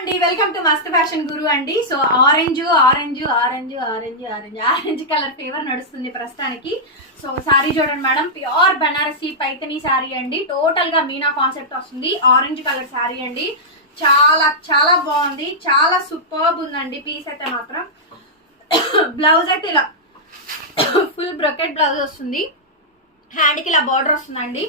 అండి. Welcome to Mast fashion guru అండి. So orange orange orange orange orange orange colour fever నడుస్తుంది ప్రస్తుతానికి. So sari చూడండి మేడం. ప్యూర్ బనారసి పైతని శారీ అండి. టోటల్గా మీనా కాన్సెప్ట్ వస్తుంది. ఆరెంజ్ కలర్ శారీ అండి. చాలా చాలా బాగుంది. చాలా సూపర్బ్ ఉందండి పీస్ అయితే మాత్రం. బ్లౌజ్ అయితే ఇలా ఫుల్ బ్రొకెట్ బ్లౌజ్ వస్తుంది. హ్యాండ్కి ఇలా బార్డర్ వస్తుందండి.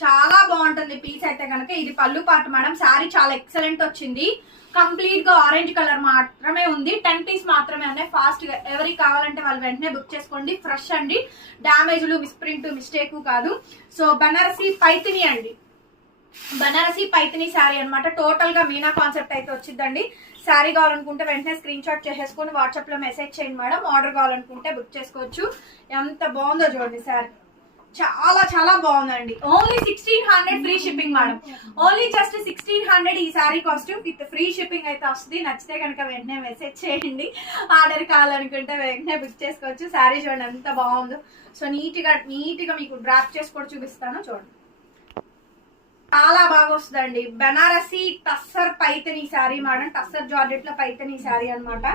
చాలా బాగుంటుంది పీస్ అయితే కనుక. ఇది పళ్ళు పాట మేడం. శారీ చాలా ఎక్సలెంట్ వచ్చింది. కంప్లీట్గా ఆరెంజ్ కలర్ మాత్రమే ఉంది. టెన్ పీస్ మాత్రమే ఉన్నాయి. ఫాస్ట్గా ఎవరికి కావాలంటే వాళ్ళు వెంటనే బుక్ చేసుకోండి. ఫ్రెష్ అండి. డ్యామేజ్లు మిస్ప్రింట్ మిస్టేక్ కాదు. సో బనారసి పైతిని అండి. బనారసి పైతిని శారీ అన్నమాట. టోటల్గా మీనా కాన్సెప్ట్ అయితే వచ్చిందండి. శారీ కావాలనుకుంటే వెంటనే స్క్రీన్ షాట్ చేసేసుకొని వాట్సాప్లో మెసేజ్ చేయండి మేడం. ఆర్డర్ కావాలనుకుంటే బుక్ చేసుకోవచ్చు. ఎంత బాగుందో చూడండి శారీ. చాలా చాలా బాగుందండి. Only sixteen hundred free shipping madam only just sixteen hundred ఈ sari costume with free shipping అయితే వస్తుంది. నచ్చితే కనుక వెంటనే మెసేజ్ చేయండి. ఆర్డర్ కావాలనుకుంటే వెంటనే బుక్ చేసుకోవచ్చు. శారీ చూడండి ఎంత బాగుందో. సో నీట్గా నీట్గా మీకు డ్రాప్ చేసి కూడా చూపిస్తాను. చూడండి. చాలా బాగా వస్తుందండి. బెనారసి టస్సర్ పైతని శారీ మేడం టస్సర్ జార్జెట్లో పైతని శారీ అన్నమాట.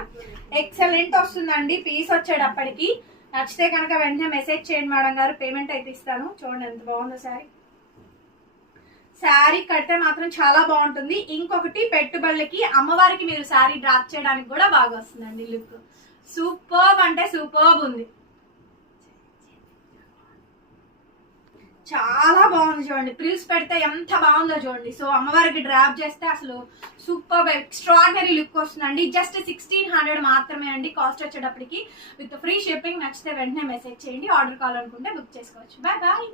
ఎక్సలెంట్ వస్తుందండి. పీస్ వచ్చేటప్పటికి. నచ్చితే కనుక వెంటనే మెసేజ్ చేయండి మేడం గారు పేమెంట్ అయితే ఇస్తాను. చూడండి ఎంత బాగుందో శారీ. శారీ కడితే మాత్రం చాలా బాగుంటుంది. ఇంకొకటి పెట్టుబడులకి అమ్మవారికి మీరు శారీ డ్రాప్ చేయడానికి కూడా బాగా వస్తుందండి లుక్. సూపర్బ్ అంటే సూపర్బ్ ఉంది. చాలా బాగుంది చూడండి. ప్రిల్స్ పెడితే ఎంత బాగుందో చూడండి. సో అమ్మవారికి డ్రాప్ చేస్తే అసలు సూపర్ ఎక్స్ట్రాడినరీ లుక్ వస్తుందండి. జస్ట్ సిక్స్టీన్ హండ్రెడ్ మాత్రమే అండి కాస్ట్ వచ్చేటప్పటికి. విత్ ఫ్రీ షిప్పింగ్ నచ్చితే వెంటనే మెసేజ్ చేయండి. ఆర్డర్ కావాలనుకుంటే బుక్ చేసుకోవచ్చు. Bye bye